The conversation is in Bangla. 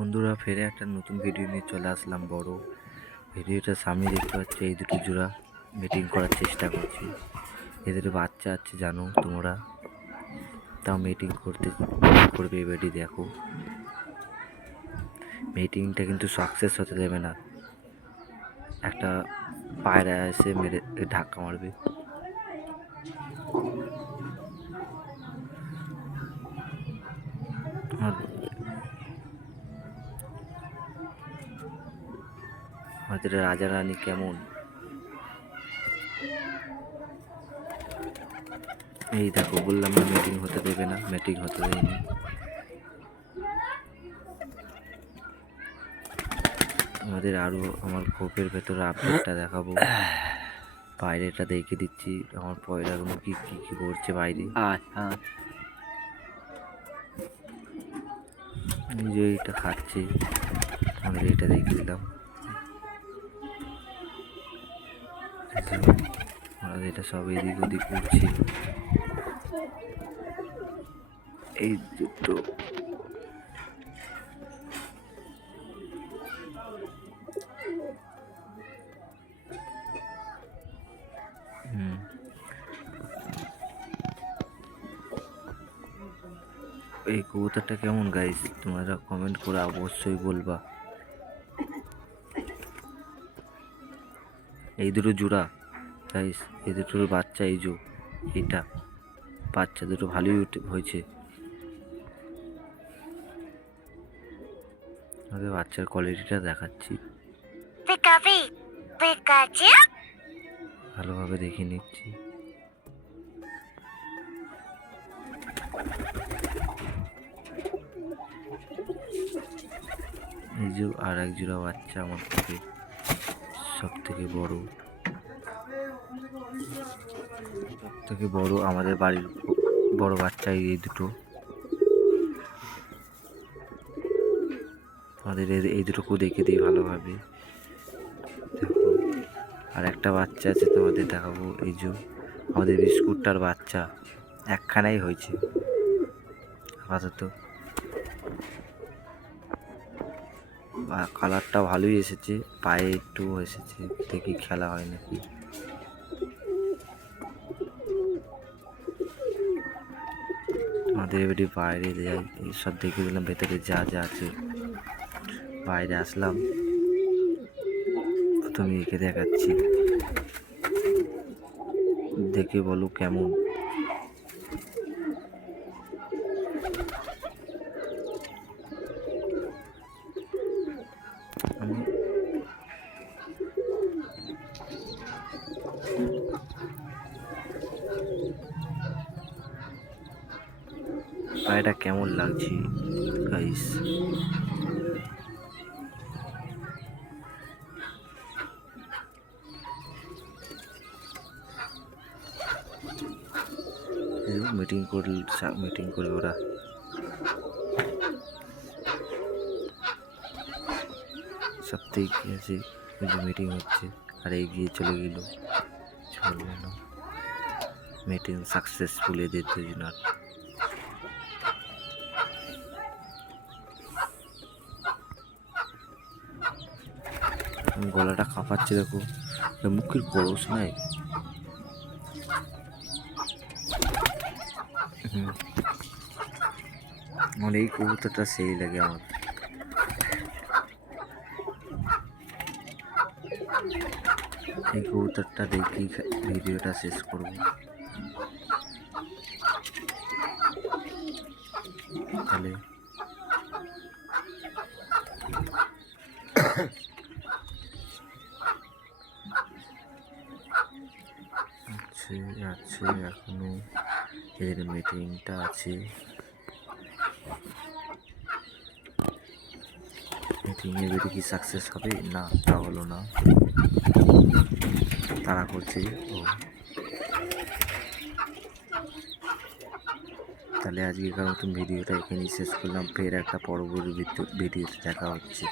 বন্ধুরা, ফেরে একটা নতুন ভিডিও নিয়ে চলে আসলাম। বড় ভিডিওটা সামনে দেখতে পাচ্ছি, এই দুটো জোড়া মিটিং করার চেষ্টা করছে। এদের বাচ্চা আছে জানো তোমরা, তাও মিটিং করবে। এবারে দেখো, মিটিংটা কিন্তু সাকসেস হতে দেবে না। একটা পায়রা এসে মেরে ধাক্কা মারবে। আমাদের রাজা রানী কেমন, এই দেখো বললাম না মিটিং হতে দেবে না, মিটিং হতে দেয়নি। আমাদের আরো আমার খোপের ভেতরে আপডেটটা দেখাবো, বাইরেটা দেখে দিচ্ছি আমার পয়লাগুলো কি কি কি করছে বাইরে। এই যে এইটা খাচ্ছে, আমাদের এটা দেখে দিলাম। আমাদের এটা সব এদিক ওদিক করছে। এই দুটো এই কবুতরটা কেমন গাইস, তোমরা কমেন্ট করে অবশ্যই বলবা। এই দুটো জোড়া গাইস, এই দুটোর বাচ্চা, এই যে এটা বাচ্চা দুটো ভালোই হয়েছে। আমাদের বাচ্চার কোয়ালিটিটা দেখাচ্ছি, ভালোভাবে দেখে নিচ্ছি। এই যে আর এক জোড়া বাচ্চা, আমার থেকে সব থেকে বড় আমাদের বাড়ির বড় বাচ্চা এই দুটো। আমাদের এই দুটোকেও দেখে দিই ভালোভাবে। দেখো আর একটা বাচ্চা আছে, তোমাদের দেখাবো। এই যে আমাদের বিস্কুটটার বাচ্চা একখানাই হয়েছে আপাতত, কালারটা ভালোই এসেছে, পায়ে একটু এসেছে, দেখি খেলা হয় নাকি। আমাদের এবারে বাইরে যাই, সব দেখে দিলাম ভেতরে যা যা আছে। বাইরে আসলাম, প্রথমে এঁকে দেখাচ্ছি, দেখে বলো কেমন। পায়রাটা কেমন লাগছে গাইস, মিটিং করবে ওরা। সপ্তাহে কি আছে, মিটিং হচ্ছে আর এগিয়ে চলে গেল, চলবে না। মিটিং সাকসেসফুল এদের দুজনার। গলাটা কাঁপাচ্ছে দেখো, মুখের পরশ নাই। আমার এই কবুতরটা সেই লাগে আমার। এই কবুতরটা দেখেই ভিডিওটা শেষ করব। তাহলে আছে এখনো এর মিটিংটা আছে। মিটিংয়ে যদি কি সাকসেস হবে, না তা হলো না, তারা করছে। তাহলে আজকের মতন ভিডিওটা এখানেই শেষ করলাম। ফের একটা পরবর্তী ভিডিওতে দেখা হচ্ছে।